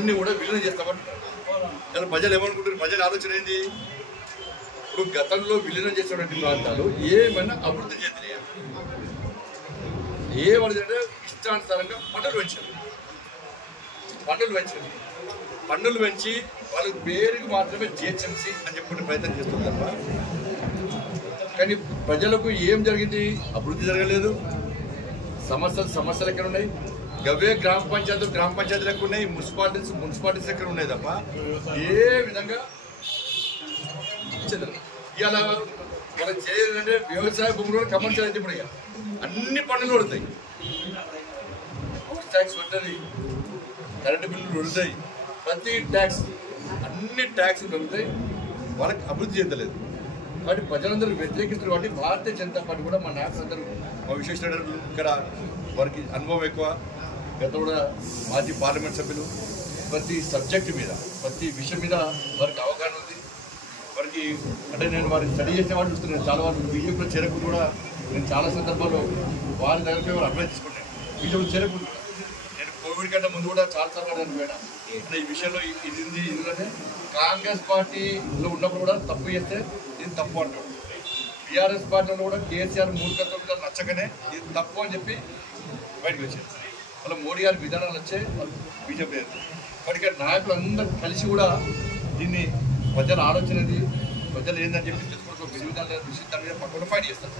అన్ని కూడా విలీనం చేస్తామంటున్నారు. కానీ ప్రజలు ఏమనుకుంటారు? ప్రజల ఆలోచన ఏంది? ఇప్పుడు గతంలో విలీనం చేసినటువంటి ప్రాంతాలు ఏమైనా అభివృద్ధి చెందినాయా? ఏమవుతుందంటే ఇష్టానుసారంగా పన్నులు పెంచి వాళ్ళ పేరుకి మాత్రమే జిహెచ్ఎంసీ అని చెప్పుకునే ప్రయత్నం చేస్తుంది తప్ప కానీ ప్రజలకు ఏం జరిగింది? అభివృద్ధి జరగలేదు. సమస్యలు ఎక్కడ ఉన్నాయి? గవే గ్రామ పంచాయతీలు ఎక్కడ ఉన్నాయి? మున్సిపాలిటీస్ ఎక్కడ ఉన్నాయి తప్ప ఏ విధంగా ఇవాళ వాళ్ళకి చేయాలంటే వ్యవసాయ భూములు కమర్షియల్ అయితే ఇప్పుడు అన్ని పన్నులు పడతాయి. ట్యాక్స్ పడుతుంది, కరెంటు బిల్లులు పడుతాయి, ప్రతి ట్యాక్స్ అన్ని ట్యాక్స్లు పెరుగుతాయి. వాళ్ళకి అభివృద్ధి చెందలేదు. కాబట్టి ప్రజలందరూ వ్యతిరేకిస్తారు. కాబట్టి భారతీయ జనతా పార్టీ కూడా మా నాయకులందరూ మా విశ్వేశ్వరరెడ్డి ఇక్కడ వారికి అనుభవం ఎక్కువ, గత కూడా మాజీ పార్లమెంట్ సభ్యులు, ప్రతి సబ్జెక్టు మీద ప్రతి విషయం మీద వారికి అవగాహన ఉంది. వారికి అంటే నేను వారిని స్టడీ చేసే వాళ్ళు చూస్తున్నాను. చాలా వారు బీజేపీలో చేరకుండా కూడా నేను చాలా సందర్భాల్లో వారి దగ్గరికి వారు అప్లై చేసుకుంటాను. బీజేపీలో చేరకుండా నేను కోవిడ్ కంటే ముందు కూడా చాలాసార్లు అడిగాను అంటే ఈ విషయంలో ఇది ఎందుకంటే కాంగ్రెస్ పార్టీలో ఉన్నప్పుడు కూడా తప్పు చేస్తే ఇది తప్పు అంటాడు. టీఆర్ఎస్ పార్టీలో కూడా కేసీఆర్ మూర్ఖత్వం కూడా నచ్చకనే ఇది తప్పు అని చెప్పి బయటకు వచ్చారు. వాళ్ళ మోడీ గారి విధానాలు వచ్చే బీజేపీ ఇప్పటికే నాయకులు అందరూ కలిసి కూడా దీన్ని ప్రజల ఆలోచనది ప్రజలు ఏందని చెప్పి తెలుసుకోవడం విధానాలు విషయం దాని మీద పక్కన ఫైట్ చేస్తారు.